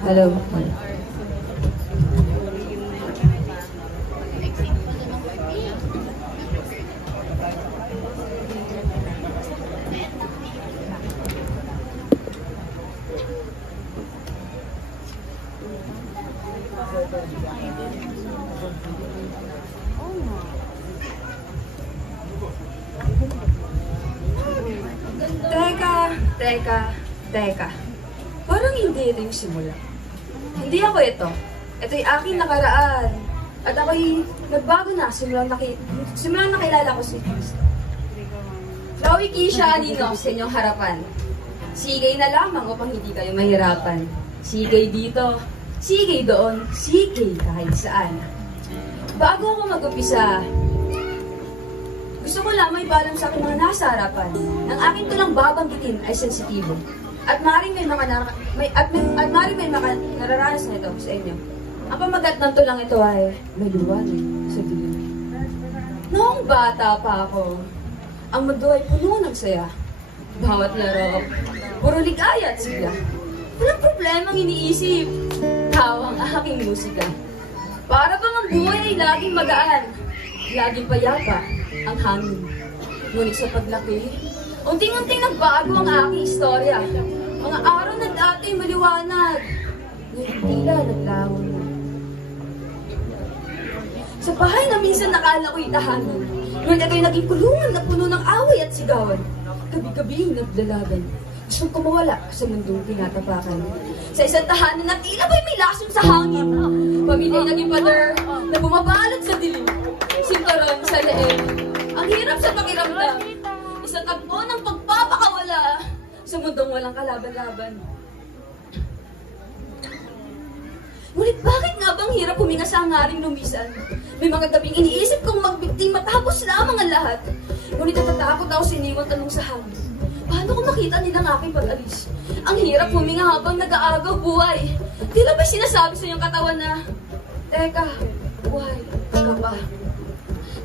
Hello. Teka. Parang hindi ito yung simula. Hindi ako ito. Ito'y aking nakaraan. At ako'y nagbago na simulang nakilala ko si Cristo. Chloe Keisha Anino sa inyong harapan. Sigay na lamang upang hindi kayo mahirapan. Sigay dito, sigay doon, sigay kahit saan. Bago ako mag-upisa, gusto ko lamang ipaalam sa aking mga nasa harapan. Ang akin ko lang babanggitin ay sensitibo. At maaaring may mga nararanas na ito sa inyo. Ang pamagat ng tulang ito ay may liwanag sa dilim. Noong bata pa ako, ang mundo ay puno ng saya. Bawat laro, puro ligaya at sigla. Walang problemang iniisip. Tawang aking musika. Para bang ang buhay ay laging magaan. Laging payapa ang hangin. Ngunit sa paglaki, unting-unting nagbago ang aking istorya. Mga araw na dati maliwanag, ngayon tila naglawan na. Sa bahay na minsan nakala ko'y tahanan, ngunit ako'y naging kulungan na puno ng away at sigawan. Gabi-gabi nagdalagan, gustong kumawala sa mundong tinatapakan. Sa isang tahanan na tila ba'y may lason sa hangin, pamilya'y naging pader na bumabalot sa dilim. Sinturon sa leeg, ang hirap sa pakiramdam, isang tagpo ng pagpapakawala sa mundong walang kalaban-laban. Ngunit bakit nga bang hirap huminga sa hangaring lumisan? May mga gabing iniisip kong magbiktima tapos lamang ang lahat. Ngunit natatakot ako siniwang tanong sa hangin. Paano ko makita nilang aking pag-alis? Ang hirap huminga habang nag-aagaw buhay. Tila ba'y sinasabi sa iyong katawan na, teka, buhay ka ba?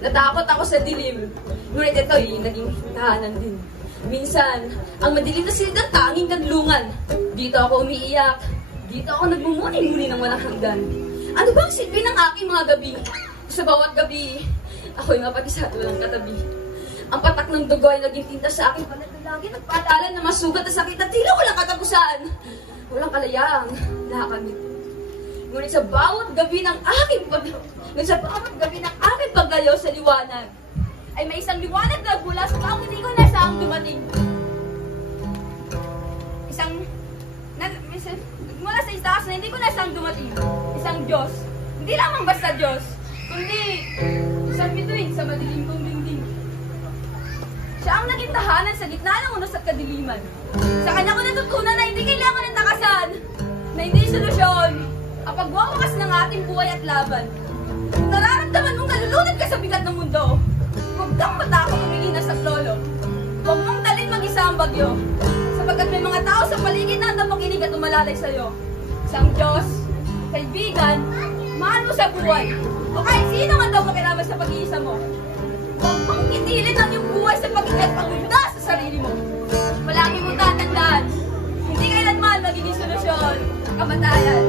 Natakot ako sa dilim. Ngunit ito'y naging tahanan din. Minsan, ang madilim na silid ang tanging kadlungan. Dito ako umiiyak. Dito ako nagmumuni-muni ng walang hanggan. Ano ba ang silbi ng aking mga gabi? Sa bawat gabi, ako'y mapatisa't walang katabi. Ang patak ng dugo ay naging tinta sa aking palat na lagi nagpaalala na masugat at sakit at tila walang katapusan. Walang kalayaang nakakamit. Ngunit sa bawat gabi ng aking paglayo sa liwanag, ay may isang liwanag na gula sa taong hindi ko nasaang dumating. Mula sa itaas na hindi ko nasaang dumating. Isang Diyos. Hindi lamang basta Diyos, kundi isang bituin sa madilim kong dingding. Siya ang naging tahanan sa gitna ng unos at kadiliman. Sa kanya ko natutunan na hindi kailangan ng takasan, na hindi solusyon ang pagwawakas ng ating buhay at laban. Kung nararamdaman mong nalulunod ka sa bigat ng mundo, huwag kang matakot umingin sa lolo. Huwag mong dalhin mag-isa ang bagyo, sapagkat may mga tao sa paligid na handang makinig at umalalay sa'yo. Isang Diyos, kaibigan, mahal mo sa buhay, o kahit sino man daw makiramay sa pag-iisa mo. Huwag mong kitilin ang iyong buhay sa pag-igat pangunda sa sarili mo. Palagi mo tatandaan, hindi kailanman magiging solusyon ang kamatayan.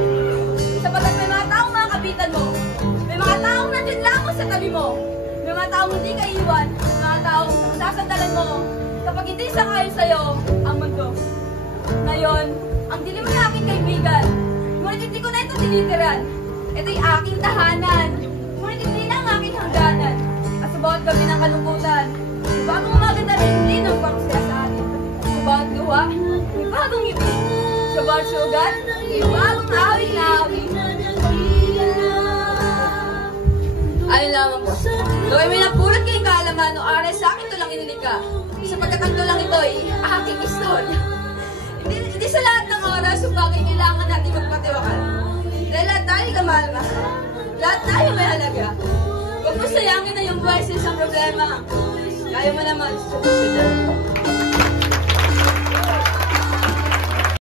Sapagkat may mga taong makakapitan mo, may mga taong nandyan lamang sa tabi mo, may mga taong hindi ka iwan, may mga taong sasandalan mo kapag hindi sangayon sa'yo ang mundo. Ngayon, ang dilim ng aking kaibigan, ngunit hindi ko na ito tinitiran. Ito'y aking tahanan, ngunit hindi na ang aking hangganan. At sa bawat gabi ng kalungkutan, may bagong umaga na rin ng pangsaya sa atin. Sa bawat luha, may bagong ngiti. Sa bawat sugat, may bagong awit na awit. Ano lamang po, gawin may napulot kayong kaalaman o aral sa akin ito lang ininika. Sapagkat ang lang ito ay aking istorya. Hindi sa lahat ng oras yung bagay kailangan natin magpatiwakal. Dahil lahat tayo kamahal-mahal. Lahat tayo may halaga. Huwag mo sayangin na yung buhay sa isang problema. Kaya mo naman sa susunod.